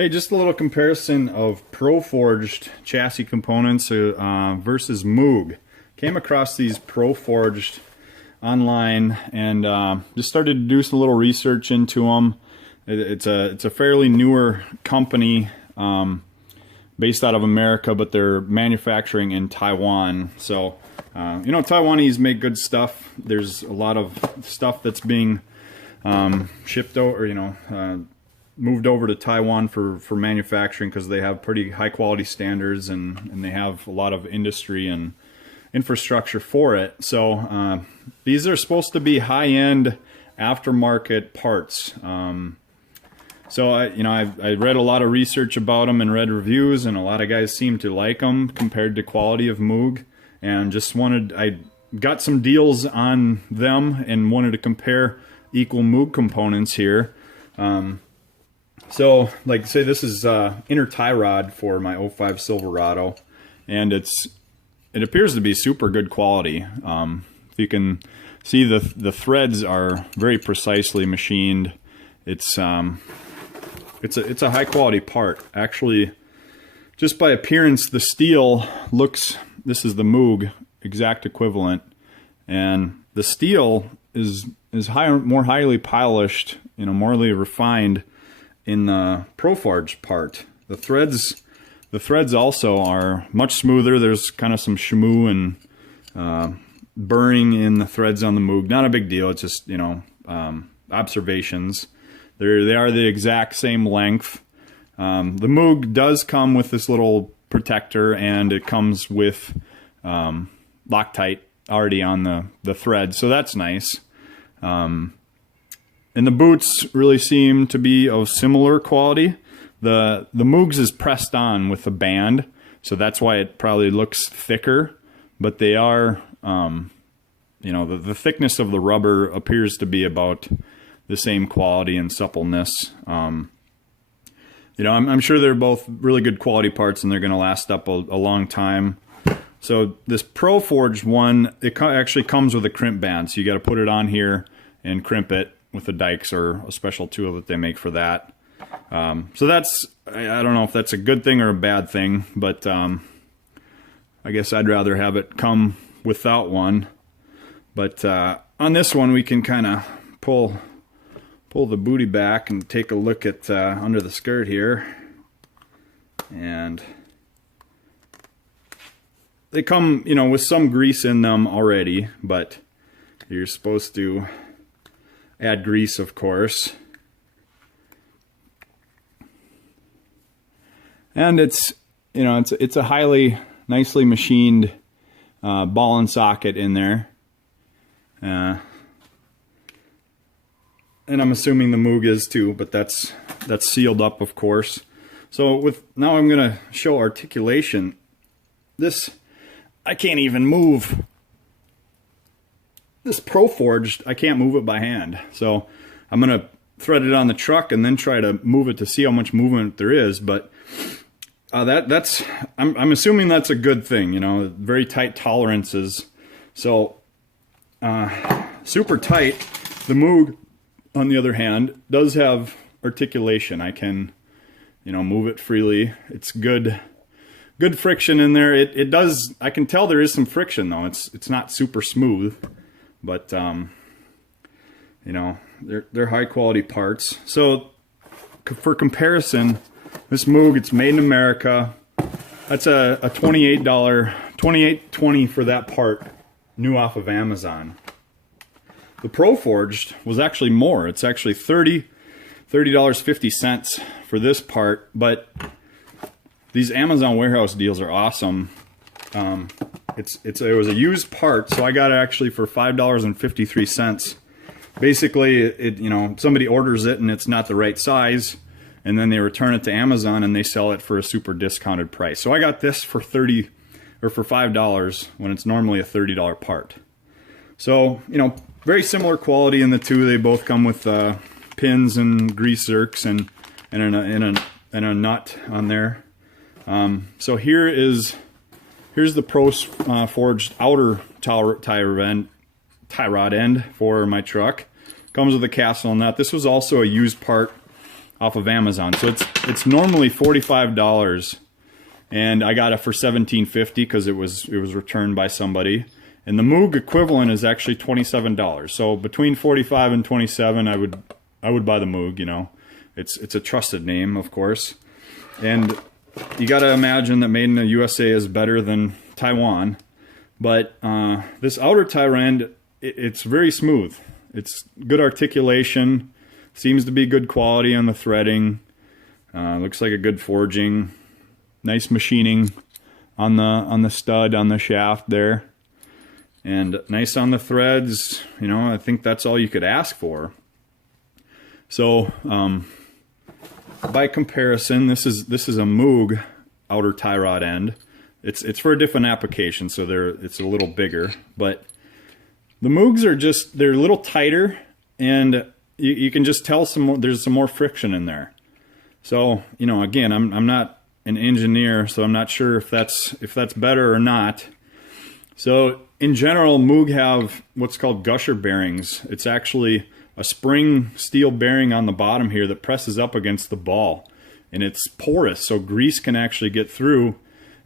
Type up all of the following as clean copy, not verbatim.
Hey, just a little comparison of Proforged chassis components versus Moog. Came across these Proforged online and just started to do some little research into them. It's a fairly newer company based out of America, but they're manufacturing in Taiwan. So, you know, Taiwanese make good stuff. There's a lot of stuff that's being shipped over, you know, moved over to Taiwan for manufacturing because they have pretty high quality standards and they have a lot of industry and infrastructure for it. So these are supposed to be high-end aftermarket parts. So I read a lot of research about them and read reviews, and a lot of guys seem to like them compared to quality of Moog, and I got some deals on them and wanted to compare equal Moog components here. So, like say this is inner tie rod for my 05 Silverado, and it appears to be super good quality. You can see the threads are very precisely machined. It's a high quality part. Actually, just by appearance, the steel looks. This is the Moog exact equivalent, and the steel is more highly polished, you know, more refined in the Proforged part. The threads also are much smoother. There's kind of some shmoo and burring in the threads on the Moog. Not a big deal. It's just, you know, observations. They are the exact same length. The Moog does come with this little protector, and it comes with Loctite already on the thread, so that's nice. And the boots really seem to be of similar quality. The Moog's is pressed on with a band, so that's why it probably looks thicker, but they are, you know, the thickness of the rubber appears to be about the same quality and suppleness. You know, I'm sure they're both really good quality parts, and they're going to last up a long time. So this Proforged one, it actually comes with a crimp band, so you got to put it on here and crimp it with the dikes or a special tool that they make for that. So that's, I don't know if that's a good thing or a bad thing, but I guess I'd rather have it come without one. But on this one, we can kind of pull the booty back and take a look at under the skirt here. And they come, you know, with some grease in them already, but you're supposed to add grease, of course. And it's, you know, it's a highly nicely machined ball and socket in there. And I'm assuming the Moog is too, but that's sealed up, of course. So now I'm going to show articulation. This, I can't even move. This Proforged, I can't move it by hand. So I'm going to thread it on the truck and then try to move it to see how much movement there is. But I'm assuming that's a good thing, you know, very tight tolerances. So super tight. The Moog, on the other hand, does have articulation. I can, you know, move it freely. It's good friction in there. It does, I can tell there is some friction though. It's not super smooth. But, you know, they're high quality parts. So for comparison, this Moog, it's made in America. That's a $28.20 for that part, new off of Amazon. The Proforged was actually more. It's actually $30.50 for this part, but these Amazon warehouse deals are awesome. It was a used part, so I got it actually for $5.53. Basically, you know, somebody orders it and it's not the right size, and then they return it to Amazon and they sell it for a super discounted price. So I got this for $5 when it's normally a $30 part. So, you know, very similar quality in the two. They both come with pins and grease zerks and a nut on there. So here's the Proforged outer tie rod end for my truck. Comes with a castle nut. This was also a used part off of Amazon. So it's normally $45, and I got it for $17.50 because it was returned by somebody. And the Moog equivalent is actually $27. So between $45 and $27, I would buy the Moog. You know, it's a trusted name, of course, and you got to imagine that made in the USA is better than Taiwan. But this outer tie rod, it's very smooth. It's good articulation. Seems to be good quality on the threading. Looks like a good forging. Nice machining on the stud, on the shaft there. And nice on the threads. You know, I think that's all you could ask for. So, by comparison, this is a Moog outer tie rod end. It's for a different application, so it's a little bigger. But the Moogs are they're a little tighter, and you can just tell there's some more friction in there. So, you know, again, I'm not an engineer, so I'm not sure if that's better or not. So in general, Moog have what's called Gusher Bearings. It's actually a spring steel bearing on the bottom here that presses up against the ball, and it's porous, so grease can actually get through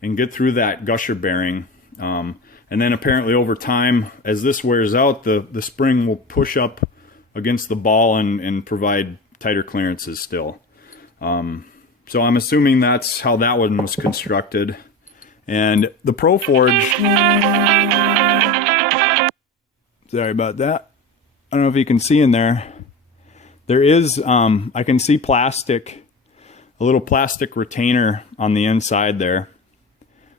that Gusher bearing. And then apparently over time, as this wears out, the spring will push up against the ball and provide tighter clearances still. So I'm assuming that's how that one was constructed. And the Proforged, sorry about that. I don't know if you can see in there. There is, I can see plastic, a little plastic retainer on the inside there.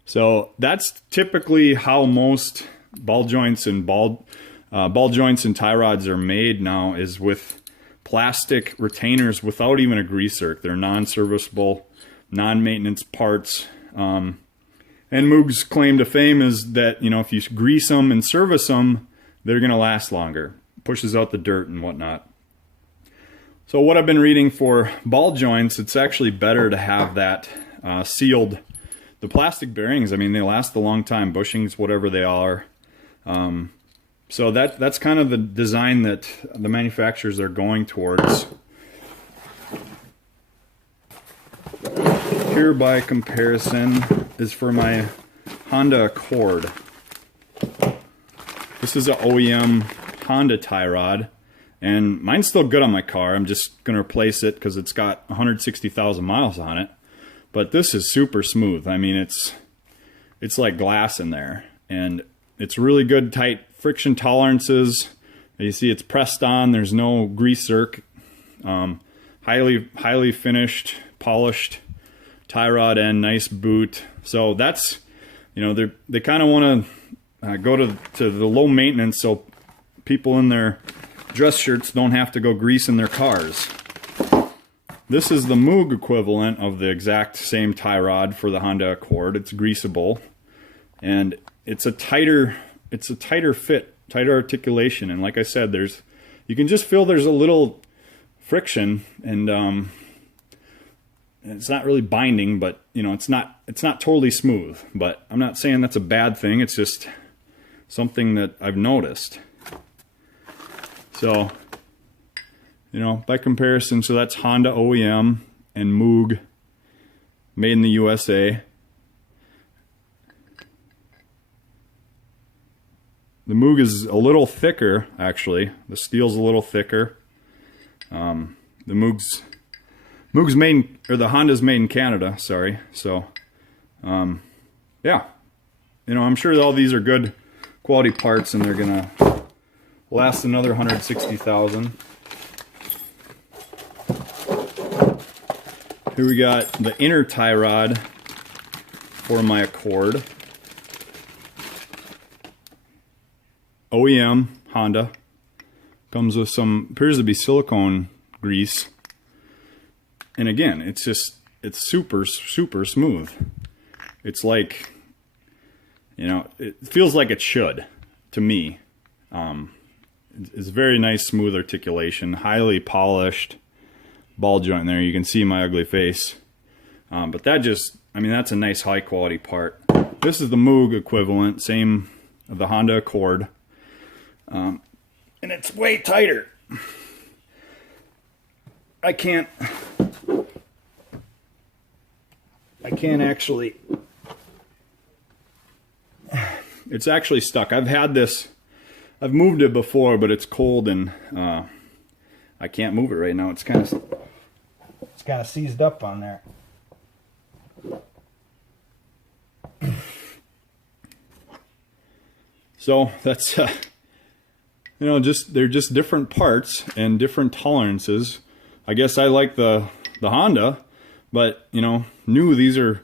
So that's typically how most ball joints and tie rods are made now, is with plastic retainers without even a greaser. They're non-serviceable, non-maintenance parts. And Moog's claim to fame is that, you know, if you grease them and service them, they're going to last longer. Pushes out the dirt and whatnot. So what I've been reading for ball joints, it's actually better to have that sealed. The plastic bearings, I mean, they last a long time, bushings, whatever they are. So that's kind of the design that the manufacturers are going towards. Here, by comparison, is for my Honda Accord. This is an Oem Honda Tie Rod, and mine's still good on my car. I'm just going to replace it because it's got 160,000 miles on it. But this is super smooth. I mean, it's like glass in there, and it's really good tight friction tolerances. You see it's pressed on. There's no grease zerk. Highly finished, polished tie rod end, nice boot. So that's, you know, they kind of want to go to the low maintenance, so people in their dress shirts don't have to go greasing their cars. This is the Moog equivalent of the exact same tie rod for the Honda Accord. It's greasable, and it's a tighter fit, tighter articulation. And like I said, you can just feel there's a little friction, and it's not really binding, but you know, it's not totally smooth. But I'm not saying that's a bad thing. It's just something that I've noticed. So, you know, by comparison, so that's Honda OEM and Moog, made in the USA. The Moog is a little thicker, actually. The steel's a little thicker. The Moog's made, or the Honda's made in Canada, sorry. So, yeah. You know, I'm sure all these are good quality parts, and they're gonna last another 160,000. Here we got the inner tie rod for my Accord. OEM Honda. Comes with some, appears to be silicone grease. And again, it's super smooth. It's like, you know, it feels like it should, to me. It's very nice, smooth articulation, highly polished ball joint there. You can see my ugly face. But that just, I mean, that's a nice high quality part. This is the Moog equivalent, same of the Honda Accord. And it's way tighter. I can't I can't actually, it's actually stuck. I've had this, I've moved it before, but it's cold and I can't move it right now. It's kind of seized up on there. So that's you know, they're just different parts and different tolerances. I guess I like the Honda, but you know, new, these are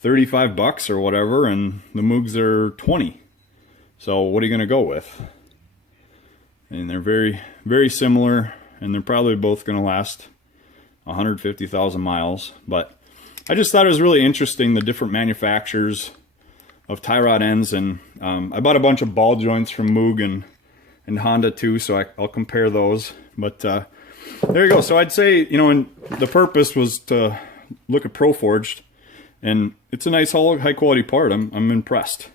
35 bucks or whatever, and the Moogs are 20. So what are you going to go with? And they're very, very similar, and they're probably both going to last 150,000 miles. But I just thought it was really interesting, the different manufacturers of tie rod ends, and I bought a bunch of ball joints from Moog and Honda too, so I'll compare those. But there you go. So I'd say, you know, and the purpose was to look at Proforged, and it's a nice, high quality part. I'm impressed.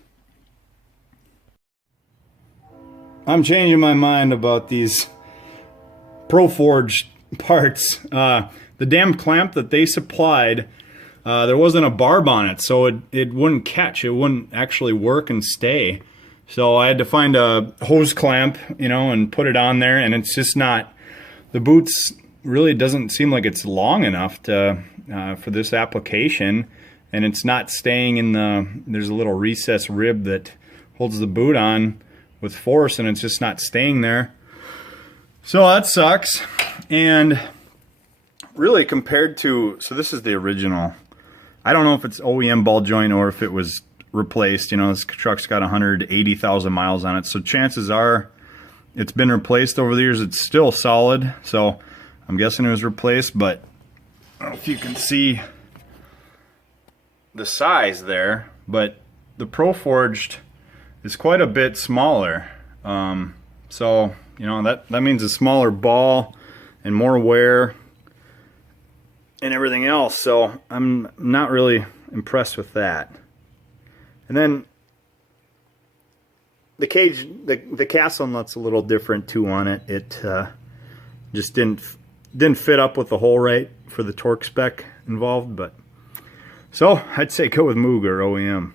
I'm changing my mind about these Proforged parts. The damn clamp that they supplied, there wasn't a barb on it, so it wouldn't catch. It wouldn't actually work and stay. So I had to find a hose clamp, you know, and put it on there, and it's just not, the boots really doesn't seem like it's long enough to for this application, and it's not staying in the, there's a little recessed rib that holds the boot on with force, and it's just not staying there. So that sucks. And really, compared to, so this is the original, I don't know if it's OEM ball joint or if it was replaced. You know, this truck's got 180,000 miles on it, so chances are it's been replaced over the years. It's still solid, so I'm guessing it was replaced. But I don't know if you can see the size there, but the Proforged is quite a bit smaller. So you know, that means a smaller ball and more wear and everything else, so I'm not really impressed with that. And then the cage, the castle nut's a little different too on it. It just didn't fit up with the hole right for the torque spec involved. But so I'd say go with Moog or OEM.